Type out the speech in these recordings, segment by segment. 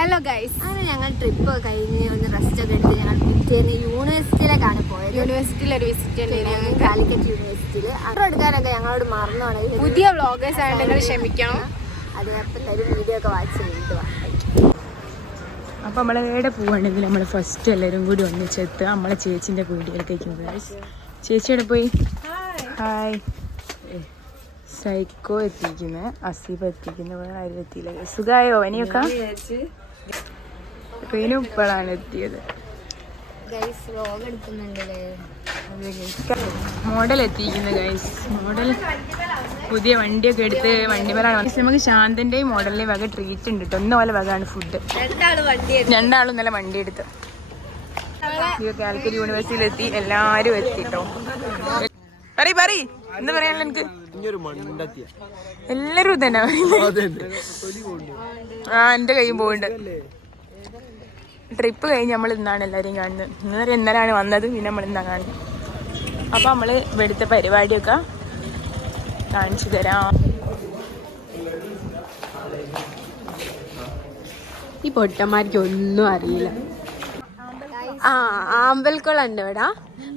Hello guys, അങ്ങനെ ഞങ്ങൾ trip കഴിഞ്ഞ് ഒന്ന് റെസ്റ്റ് ഒക്കെ എടുത്ത് ഞങ്ങൾ പിറ്റേന്ന് യൂണിവേഴ്സിറ്റിയിലേക്കാണ് പോയത്. യൂണിവേഴ്സിറ്റിയിൽ ഒരു വിസിറ്റ് ഉണ്ട്, കാലിക്കറ്റ് യൂണിവേഴ്സിറ്റിയിൽ. അപ്പോൾ എടുക്കാനൊക്കെ ഞങ്ങളോട് മറന്നാണ്. പുതിയ വ്ളോഗേഴ്സ് ആയിട്ട് നിങ്ങൾ ക്ഷമിക്കണം. അത് അപ്പം എല്ലാവരും വീഡിയോ ഒക്കെ വാച്ച് ചെയ്തിട്ട് വാ. അപ്പോൾ നമ്മൾ എവിടെ പോവുകയാണെങ്കിൽ നമ്മൾ ഫസ്റ്റ് എല്ലാവരും കൂടി ഒന്നിച്ചെത്തുക നമ്മളെ ചേച്ചീൻ്റെ വീഡിയോയിലേക്കും. ചേച്ചിയുടെ പോയി ഹായ്. സൈക്കോ എത്തിക്കുന്നത്, അസീബ് എത്തിക്കുന്നത്, വേറെ ആരും എത്തിയില്ല. സുഖമായോ ഇനിയൊക്കെ? റീനു ഇപ്പോഴാണ് എത്തിയത്. മോഡൽ എത്തിക്കുന്നത് ഗൈസ്. മോഡൽ പുതിയ വണ്ടിയൊക്കെ എടുത്ത് വണ്ടിമേലാണ്. നമുക്ക് ശാന്തൻ്റെയും മോഡലിൻ്റെയും വക ട്രീറ്റ് ഉണ്ട് കേട്ടോ. ഒന്നും പോലെ വകയാണ് ഫുഡ്. രണ്ടാളും ഇന്നലെ വണ്ടി എടുത്ത് കാലിക്കറ്റ് യൂണിവേഴ്സിറ്റിയിലെത്തി. എല്ലാവരും എത്തിട്ടോ. പറയ് എന്താ പറയാനുള്ള എനിക്ക്? എല്ലാരും തന്നെ എന്റെ കയ്യും പോയിട്ടുണ്ട്. ട്രിപ്പ് കഴിഞ്ഞ് നമ്മൾ ഇന്നാണ് എല്ലാവരെയും കാണുന്നത്. ഇന്നലെയാണ് വന്നത്, പിന്നെ നമ്മൾ ഇന്നാ കാണുന്നത്. അപ്പൊ നമ്മള് ഇവിടുത്തെ പരിപാടിയൊക്കെ കാണിച്ചു തരാം. ഈ പൊട്ടന്മാർക്ക് ഒന്നും അറിയില്ല. ആമ്പൽക്കുളം ഉണ്ട് ഇവിടെ.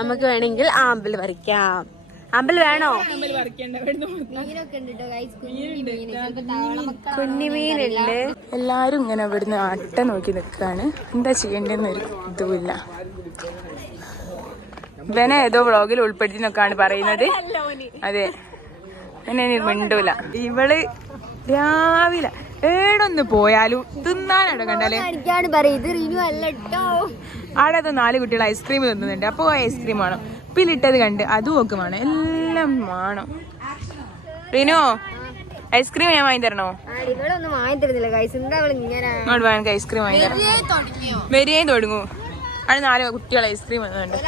നമുക്ക് വേണമെങ്കിൽ ആമ്പൽ പറിക്കാം. അമ്പൽ വേണോ? കുഞ്ഞിമീനുണ്ട്. എല്ലാരും ഇങ്ങനെ ഇവിടുന്ന് അട്ട നോക്കി നിൽക്കാണ്. എന്താ ചെയ്യേണ്ടെന്നൊരു ഇതുമില്ല. ഇവനെ ഏതോ വ്ളോഗിൽ ഉൾപ്പെടുത്തി എന്നൊക്കെയാണ് പറയുന്നത്. അതെ, എന്നെ മിണ്ടൂല. ഇവള് രാവിലെ ഏടൊന്ന് പോയാലും തിന്നാനാണ് കണ്ടാലേ. ആടെ 4 കുട്ടികൾ ഐസ്ക്രീം തിന്നുന്നുണ്ട്. അപ്പൊ ഐസ്ക്രീം വേണം. ഉപ്പിലിട്ടത് കണ്ട് അതും ഒക്കെ വേണം. എല്ലാം വേണം. റീനോ, ഐസ്ക്രീം ഞാൻ വാങ്ങി തരണോ? ഇങ്ങോട്ട് വാ, എനിക്ക് ഐസ്ക്രീം വാങ്ങി തരാം. വരികയും തുടങ്ങൂ. അവിടെ 4 കുട്ടികൾ ഐസ്ക്രീം വന്നുണ്ട്.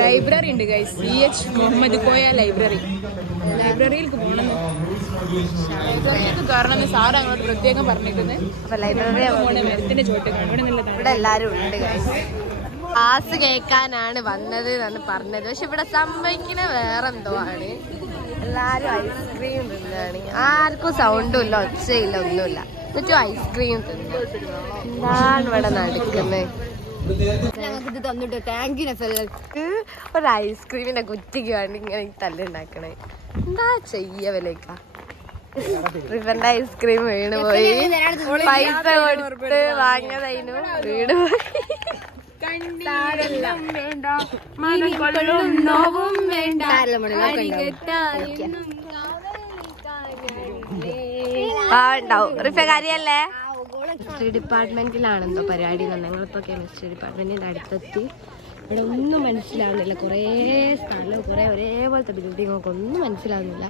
ലൈബ്രറി ഉണ്ട് guys. CH Muhammad Koya library. ലൈബ്രറിയിൽ പോകണം. ലൈബ്രറിയിലേക്ക് കയറണമെന്ന് സാറ് അങ്ങോട്ട് പ്രത്യേകം പറഞ്ഞിരിക്കുന്നത്. അപ്പൊ ലൈബ്രറി മരത്തിന്റെ ചോട്ടൊക്കെ ഇവിടെ എല്ലാരും ഉണ്ട് ഗൈസ്. ക്ലാസ് കേൾക്കാനാണ് വന്നത് എന്നാണ് പറഞ്ഞത്. പക്ഷെ ഇവിടെ സംഭവിക്കുന്ന വേറെന്തോ ആണ്. എല്ലാരും ഐസ്ക്രീം തിന്നാണ്. ആർക്കും സൗണ്ടും ഇല്ല, ഒച്ചയില്ല, ഒന്നുമില്ല. എന്നിട്ടും ഐസ്ക്രീം തിന്നു. എന്താണ് ഇവിടെ നടക്കുന്നത്? ഞങ്ങൾക്ക് ഇത് തന്നിട്ട് താങ്ക് യു. ഒരു ഐസ്ക്രീമിന്റെ കുറ്റിക്ക് വേണ്ടി ഇങ്ങനെ തല്ലുണ്ടാക്കണേ. എന്താ ചെയ്യവലേക്ക? റിവന്റെ ഐസ്ക്രീം വീണ് പോയി. പൈസ കൊടുത്ത് വാങ്ങിയതായിരുന്നു, വീട് പോയി. ഉണ്ടാവും. റിഫ കാര്യല്ലേ? കെമിസ്ട്രി ഡിപ്പാർട്ട്മെന്റിലാണെന്തോ പരിപാടി. ഞങ്ങളിപ്പോ കെമിസ്ട്രി ഡിപ്പാർട്ട്മെന്റിന്റെ അടുത്തെത്തി. ഇവിടെ ഒന്നും മനസ്സിലാവുന്നില്ല. കുറേ സ്ഥലം, കുറേ ഒരേപോലത്തെ ബിൽഡിങ്ങൊക്കെ ഒന്നും മനസ്സിലാവുന്നില്ല.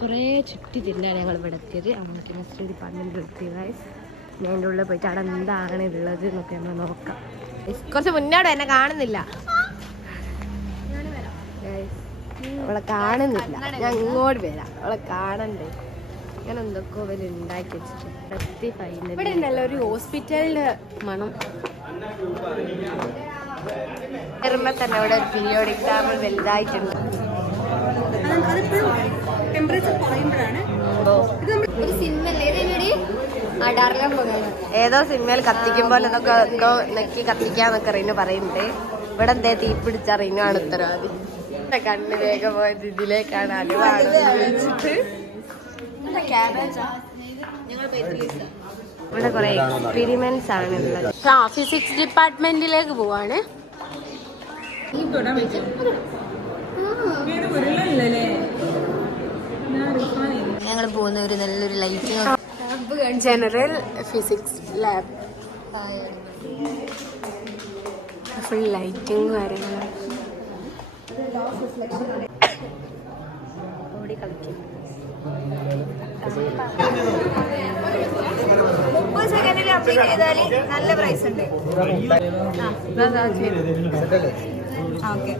കുറേ ചുറ്റി തിരിഞ്ഞാണ് ഞങ്ങൾ ഇവിടെ എത്തിയത്. കെമിസ്ട്രി ഡിപ്പാർട്ട്മെന്റിൽ എത്തിയ ഗൈസ്. ഞാൻ എൻ്റെ ഉള്ളിൽ പോയിട്ട് അവിടെ എന്താണ് ഉള്ളത് എന്നൊക്കെ നമ്മൾ നോക്കാം. കുറച്ച് മുന്നോട്ട് എന്നെ കാണുന്നില്ല. അവളെ കാണുന്നില്ല. ഞാൻ ഇങ്ങോട്ട് വരാം. അവളെ കാണണ്ടേ? അങ്ങനെ എന്തൊക്കെ അവര് ഉണ്ടാക്കി വെച്ചിട്ട് ഇവിടെ ഉണ്ടല്ലോ ഒരു ഹോസ്പിറ്റലിന്റെ മണം. വരുമ്പോ തന്നെ ഇവിടെ ഒരു പീരിയോഡിക് ടേബിൾ വലുതായിട്ടുണ്ട്. ഒരു സിനിമ ഏതോ സിനിമയിൽ കത്തിക്കുമ്പോൾ എന്നൊക്കെ എന്തോ നെക്കി കത്തിക്കാന്നൊക്കെ റീനു പറയുന്നുണ്ട്. ഇവിടെ എന്തേ തീപിടിച്ച റീനു ആണ് ഉത്തരവാദി. കണ്ണ് വേഗം പോയത് ഇതിലേക്കാണ്. അലുവാണ്. ഇവിടെ കുറെ എക്സ്പെരിമെന്റ്സ് ആണ് ഉള്ളത്. ഫിസിക്സ് ഡിപ്പാർട്ട്മെന്റിലേക്ക് പോവാണ്. ഞങ്ങൾ പോകുന്ന ഒരു നല്ലൊരു lighting. General physics lab. Full lighting കാര്യങ്ങളും. ഓടി കളിക്കും. 30 സെക്കൻഡിൽ അപ്ഡേറ്റ് ചെയ്താൽ നല്ല പ്രൈസ് ഉണ്ട്. ഓക്കെ,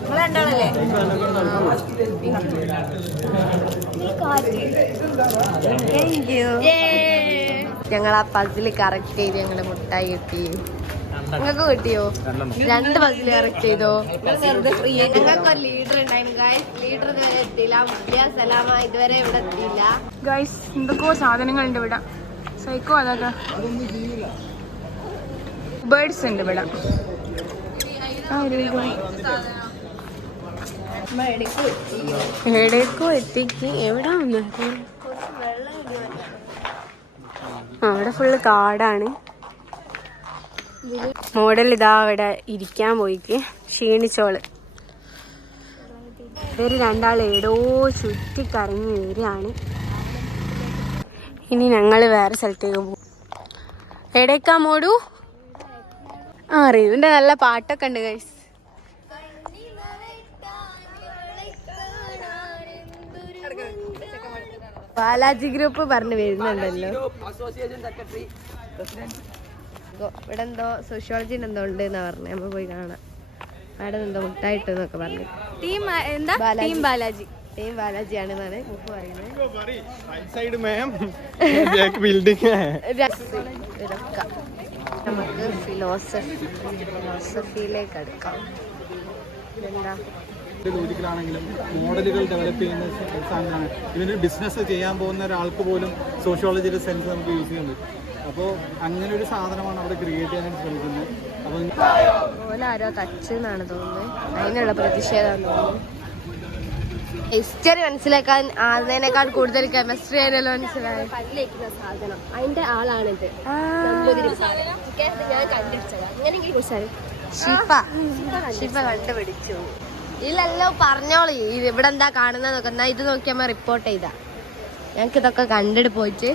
നിങ്ങൾ രണ്ടാളല്ലേ? ഞങ്ങൾ ആ പസിൽ കറക്റ്റ് ചെയ്ത് ഞങ്ങളുടെ മുട്ടായി കിട്ടി. നിങ്ങൾക്ക് കിട്ടിയോ? 2 ബസ്സിൽ കറക്റ്റ് ചെയ്തോ? ഞങ്ങൾക്ക് ഒരു ലീഡർ ഉണ്ടായിരുന്നു ഗൈസ്. ലീഡർ ഇതുവരെ എത്തിയില്ല. മുസ്ലിയ സലാമ ഇതുവരെ ഇവിടെ എത്തിയില്ല ഗൈസ്. എന്തൊക്കെയോ സാധനങ്ങളുണ്ട് ഇവിടെ. സൈക്കോ അതൊക്കെ ബേർഡ്സ് ഉണ്ട് ഇവിടെ. എവിടേക്കോ എത്തിക്ക്. എവിടാ വന്നത്? അവിടെ ഫുള്ള് കാടാണ്. മോഡൽ ഇതാ അവിടെ ഇരിക്കാൻ പോയിക്ക് ക്ഷീണിച്ചോള്. ഇവര് രണ്ടാൾ ഏടോ ചുറ്റിക്കറങ്ങി വരികയാണ്. ഇനി ഞങ്ങള് വേറെ സ്ഥലത്തേക്ക് പോകും. എവിടേക്കാ മോഡു? റിയുവിന്റെ നല്ല പാട്ടൊക്കെ ഉണ്ട് ഗൈസ്. ബാലാജി ഗ്രൂപ്പ് പറഞ്ഞു വരുന്നുണ്ടല്ലോ. ഇവിടെ എന്തോ സോഷ്യോളജിന്റെ എന്തോ ഉണ്ട് എന്നാ പറഞ്ഞത്. നമ്മൾ പോയി കാണാം. അവിടെ എന്തോ മുട്ടായിട്ട് എന്നൊക്കെ പറഞ്ഞു. ടീം ബാലാജി ആണെന്നാണ് മുപ്പ് പറയുന്നത്. നമുക്ക് ഫിലോസഫിയിലേക്ക് എടുക്കാം. എന്താ ലോജിക്കലാണെങ്കിലും മോഡലുകൾ ഡെവലപ്പ് ചെയ്യുന്ന സാധനമാണ്. ഇതിനൊരു ബിസിനസ് ചെയ്യാൻ പോകുന്ന ഒരാൾക്ക് പോലും സോഷ്യോളജിയുടെ സെൻസ് നമുക്ക് യൂസ് ചെയ്യാൻ പറ്റും. അപ്പോൾ അങ്ങനെ ഒരു സാധനമാണ് അവിടെ ക്രിയേറ്റ് ചെയ്യാനായിട്ട് ശ്രമിക്കുന്നത്. അപ്പോൾ ഓലാരോ തച്ചെന്നാണ് തോന്നുന്നത്. അതിനുള്ള പ്രതിഷേധം തോന്നുന്നു. ഹിസ്റ്ററി മനസ്സിലാക്കാൻ അതിനേക്കാൾ കൂടുതൽ കെമിസ്ട്രി ആയാലോ മനസ്സിലായി. പല്ലേക്കുന്ന സാധനം അതിന്റെ ആളാണിത്. ഞാൻ കണ്ടുപിടിച്ചതാ. ഷിഫ കണ്ടുപിടിച്ചു. ഇല്ലല്ലോ പറഞ്ഞോളൂ ഇവിടെ എന്താ കാണുന്നതൊക്കെ. എന്നാ ഇത് നോക്കിയാൽ റിപ്പോർട്ട് ചെയ്താ. ഞങ്ങൾക്ക് ഇതൊക്കെ കണ്ടിട്ട് പോയിട്ട്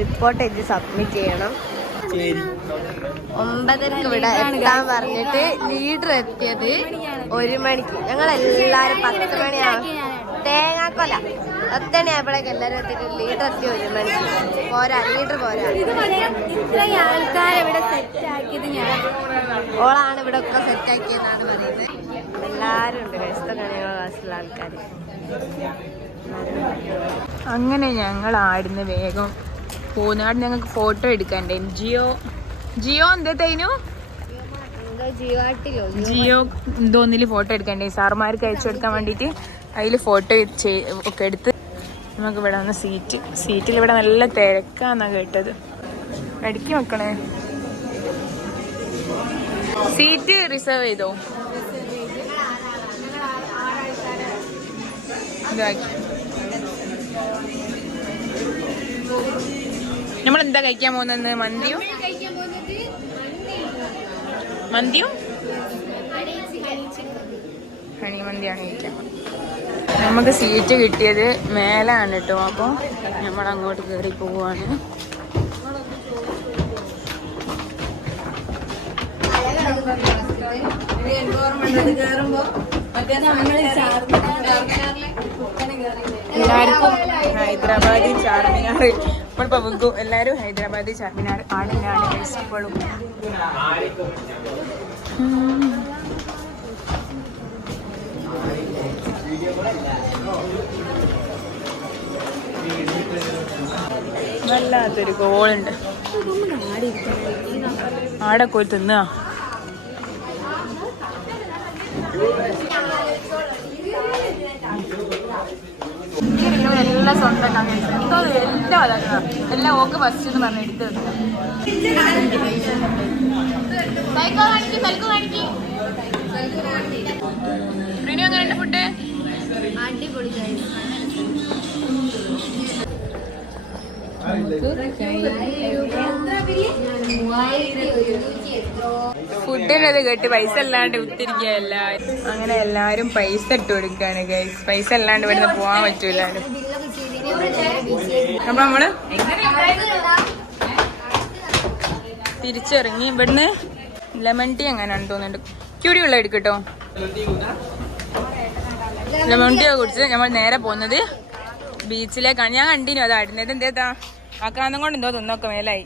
റിപ്പോർട്ട് ചെയ്ത് സബ്മിറ്റ് ചെയ്യണം. 9:00 ഇവിടെ എത്താൻ പറഞ്ഞിട്ട് ലീഡർ എത്തിയത് 1 മണിക്ക്. ഞങ്ങൾ എല്ലാരും 10 മണിയാവും. തേങ്ങാക്കൊല 10 മണിയായപ്പോഴേക്ക് എല്ലാരും എത്തിയിട്ട് ലീഡർ എത്തി 1 മണിക്ക്. പോരാ, ലീഡർ പോരാ. ആൾക്കാരെവിടെ സെറ്റ് ആക്കിയത് ഓളാണ് ഇവിടെ ഒക്കെ സെറ്റ് ആക്കിയെന്നാണ് പറയുന്നത്. എല്ലാരും ഉണ്ട് ക്ലാസ്സിലുള്ള ആൾക്കാർ. അങ്ങനെ ഞങ്ങൾ ആടുന്ന് വേഗം പോകുന്നാട്. ഞങ്ങൾക്ക് ഫോട്ടോ എടുക്കണ്ടേ? ജിയോ എന്തേനു ജിയോ എന്തോന്നില് ഫോട്ടോ എടുക്കണ്ടേ? സാറുമാർക്ക് അയച്ചു കൊടുക്കാൻ വേണ്ടിയിട്ട് അതിൽ ഫോട്ടോ ഒക്കെ എടുത്ത് നമുക്ക് ഇവിടെ വന്ന സീറ്റിൽ ഇവിടെ നല്ല തിരക്കാന്നാ കേട്ടത്. അടിക്കി വെക്കണേ. സീറ്റ് റിസർവ് ചെയ്തോ? നമ്മൾ എന്താ കഴിക്കാൻ പോകുന്നത്? മന്തിയും ഹണി മന്തിയാണ് കഴിക്കാൻ. നമുക്ക് സീറ്റ് കിട്ടിയത് മേലാണ് കേട്ടോ. അപ്പോൾ നമ്മൾ അങ്ങോട്ട് കയറി പോവാണ്. എല്ലാവർക്കും ഹൈദരാബാദി ചാർമിനാർ ഇപ്പോൾ വെക്കും. എല്ലാവരും ഹൈദരാബാദി ചാർമിനാർ ആടിനാണ് ഇപ്പോഴും. വല്ലാത്തൊരു ഗോളുണ്ട്. ആടെ പോയി തിന്നുക. എല്ലാം സ്വന്തം എല്ലാം ഓക്ക് ഫസ്റ്റ് എന്ന് പറഞ്ഞ് എടുത്ത് പ്രീണി അങ്ങനെ ഫുഡ് അടിപൊളി. ഫുഡിനത് കേട്ട് പൈസ അല്ലാണ്ട് ഉത്തിരിക്കുക എല്ലാരും. അങ്ങനെ എല്ലാരും പൈസ ഇട്ട് കൊടുക്കാണ് ഗൈസ്. പൈസ അല്ലാണ്ട് ഇവിടുന്ന് പോവാൻ പറ്റൂല. അപ്പൊ നമ്മള് തിരിച്ചിറങ്ങി. ഇവിടുന്ന് ലെമൺ ടീ എങ്ങനെയാണെന്ന് തോന്നുന്നുണ്ട്. ക്യൂടിയുള്ള എടുക്കട്ടോ. ലെമൺ ടീ കുടിച്ച് നമ്മൾ നേരെ പോകുന്നത് ബീച്ചിലേക്കാണ്. ഞാൻ കണ്ടിന്യൂ അത് ആടുന്നത്. എന്തേതാ ആ കാന്തം കൊണ്ട് എന്തോ തിന്നൊക്കെ മേലായി.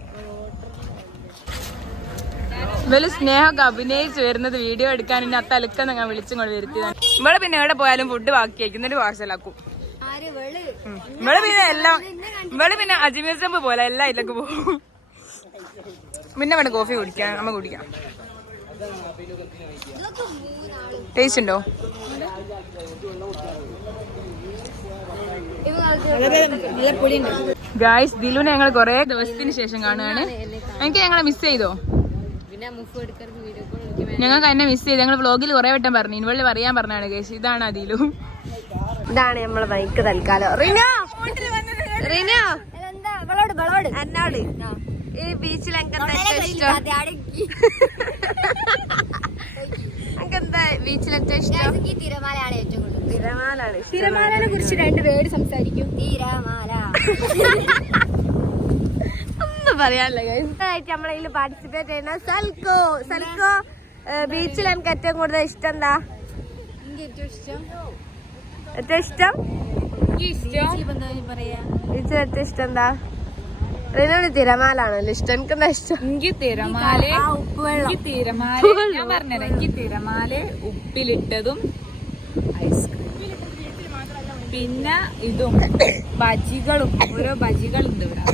ഇവല് സ്നേഹമൊക്കെ അഭിനയിച്ച് വരുന്നത് വീഡിയോ എടുക്കാൻ ഇനി അത്തലക്കെന്ന് ഞാൻ വിളിച്ചും കൊണ്ട് വരുത്തിയതാണ്. ഇവിടെ പിന്നെ എവിടെ പോയാലും ഫുഡ് ബാക്കിയായിരിക്കും, എന്നിട്ട് പാർസലാക്കും. ഇവിടെ പിന്നെ എല്ലാം ഇവിടെ പിന്നെ അജ്മീർ ജമ്പ് പോലെ എല്ലാം ഇതിലേക്ക് പോകും. പിന്നെ ഇവിടെ കോഫി കുടിക്കാം, നമ്മ കുടിക്കാം. ടേസ്റ്റ് ഉണ്ടോ? ഗായ്സ്, ദിലുനെ ഞങ്ങൾ കുറെ ദിവസത്തിന് ശേഷം കാണുകയാണ്. എനിക്ക് ഞങ്ങളെ മിസ് ചെയ്തോ? ഞങ്ങൾക്ക് എന്നെ മിസ് ചെയ്ത്. ഞങ്ങൾ വ്ളോഗിൽ കുറെ വട്ടം പറഞ്ഞു, ഇവള് പറയാൻ പറഞ്ഞാണ് ഗൈസ്. ഇതാണ് ദിലു. ഇതാണ് നമ്മളെ ബൈക്ക് തൽക്കാലം. റിനോ റിനോ എന്നോട് ഈ ബീച്ചിൽ എനിക്കെന്താ ഇഷ്ടം? എനിക്കെന്താ ബീച്ചിൽ ഏറ്റവും ഇഷ്ടം? തിരമാലയാണ് ഏറ്റവും കൂടുതൽ. തിരമാലാണ്. തിരമാലനെ കുറിച്ച് 2 വേർഡ് സംസാരിക്കും. തിരമാല. ഒന്നും പറയാനില്ല ഗൈസ്. നമ്മളതിൽ പാർട്ടിസിപ്പേറ്റ് ചെയ്യുന്ന സൽക്കോ ബീച്ചിൽ എനിക്ക് ഏറ്റവും കൂടുതൽ ഇഷ്ടം എന്താ? ഏറ്റവും ഇഷ്ടം ബീച്ചിൽ ഏറ്റവും ഇഷ്ടം എന്താ? റിനോട് തിരമാലാണല്ലോ ഇഷ്ടം. എനിക്കെന്താ ഇഷ്ടം? എനിക്ക് തിരമാല ഞാൻ പറഞ്ഞുതരാം. എനിക്ക് തിരമാല ഉപ്പിലിട്ടതും ഐസ്ക്രീം പിന്നെ ഇതും ബജികളും ഓരോ ബജികളുണ്ട് ഇവിടെ.